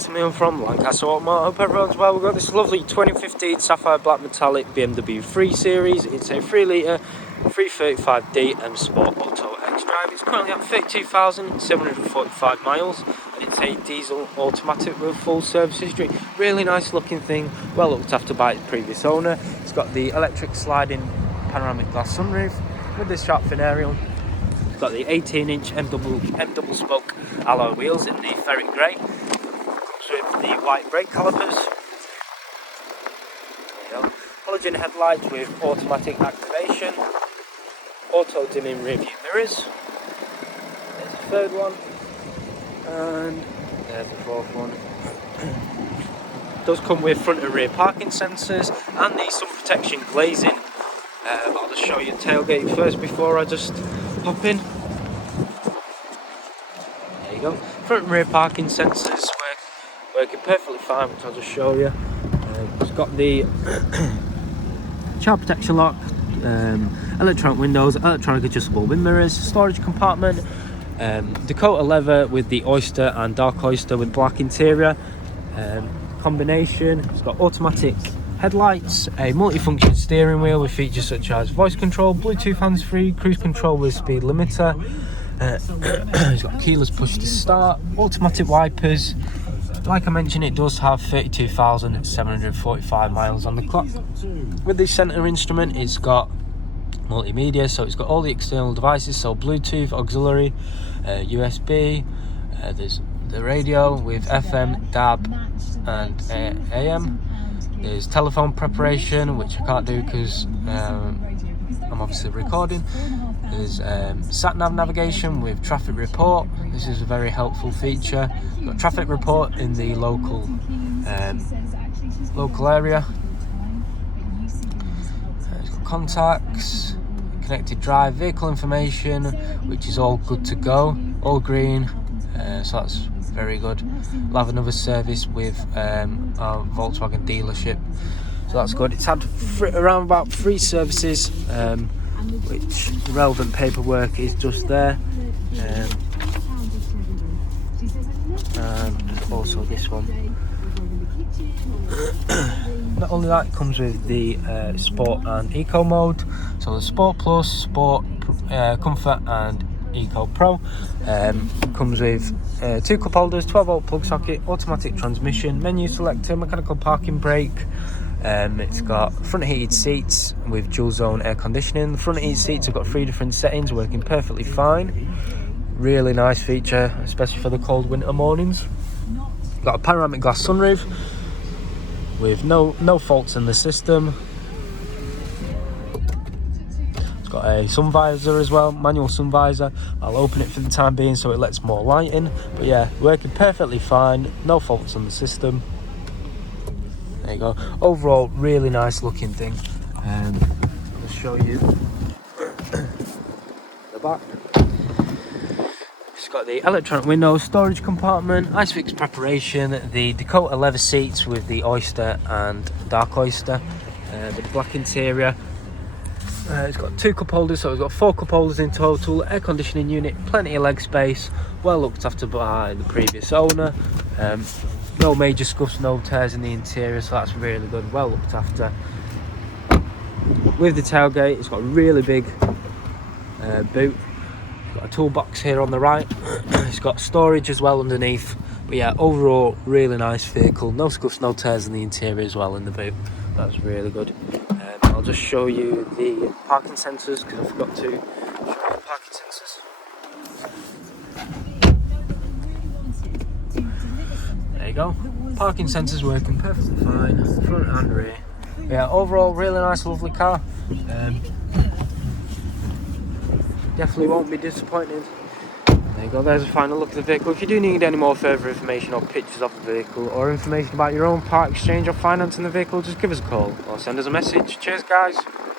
it's Emil from Lancaster Automotive. Hope everyone's well. We've got this lovely 2015 Sapphire Black Metallic BMW 3 Series. It's a 3 litre 335D M Sport Auto X Drive. It's currently at 32,745 miles and it's a diesel automatic with full service history. Really nice looking thing, well looked after by its previous owner. It's got the electric sliding panoramic glass sunroof with this sharp fin aerial. It's got the 18-inch M double spoke alloy wheels in the ferret grey. With the white brake calipers. There you go. Halogen headlights with automatic activation. Auto dimming rear view mirrors. There's the third one. And there's the fourth one. Does come with front and rear parking sensors and the sun protection glazing. I'll just show you the tailgate first before I just hop in. There you go. Front and rear parking sensors working perfectly fine, which I'll just show you. It's got the child protection lock, electronic windows, electronic adjustable wind mirrors, storage compartment, Dakota leather with the oyster and dark oyster with black interior combination. It's got automatic headlights, a multifunction steering wheel with features such as voice control, Bluetooth hands-free, cruise control with speed limiter. It's got keyless push to start, automatic wipers. Like I mentioned, it does have 32,745 miles on the clock. With this centre instrument, it's got multimedia, so it's got all the external devices, so Bluetooth, auxiliary, USB, there's the radio with FM, DAB and AM. There's telephone preparation, which I can't do because I'm obviously recording. There's sat-nav navigation with traffic report. This is a very helpful feature. We've got traffic report in the local area. It's got contacts, connected drive, vehicle information, which is all good to go, all green, so that's very good. We'll have another service with our Volkswagen dealership, so that's good. It's had around about 3 services, which the relevant paperwork is just there, and also this one. Not only that, it comes with the Sport and Eco mode, so the Sport Plus, Sport, Comfort and Eco Pro. Comes with 2 cup holders, 12-volt plug socket, automatic transmission, menu selector, mechanical parking brake. It's got front heated seats with dual zone air conditioning. The front heated seats have got 3 different settings, working perfectly fine. Really nice feature, especially for the cold winter mornings. Got a panoramic glass sunroof with no faults in the system. It's got a sun visor as well, manual sun visor. I'll open it for the time being so it lets more light in. But yeah, working perfectly fine, no faults in the system. There you go. Overall, really nice looking thing. I'll show you the back. It's got the electronic windows, storage compartment, ISOFIX preparation, the Dakota leather seats with the oyster and dark oyster, the black interior. It's got 2 cup holders, so it's got 4 cup holders in total, air conditioning unit, plenty of leg space, well looked after by the previous owner. No major scuffs, no tears in the interior, so that's really good, well looked after. With the tailgate, it's got a really big boot. It's got a toolbox here on the right. It's got storage as well underneath. But yeah, overall, really nice vehicle. No scuffs, no tears in the interior as well in the boot. That's really good. I'll just show you the parking sensors because I forgot to show you the parking sensors. There you go. Parking sensors working perfectly fine, front and rear. Yeah, overall, really nice, lovely car. Definitely won't be disappointed. There you go, there's a final look at the vehicle. If you do need any more further information or pictures of the vehicle or information about your own part exchange or finance in the vehicle, just give us a call or send us a message. Cheers guys.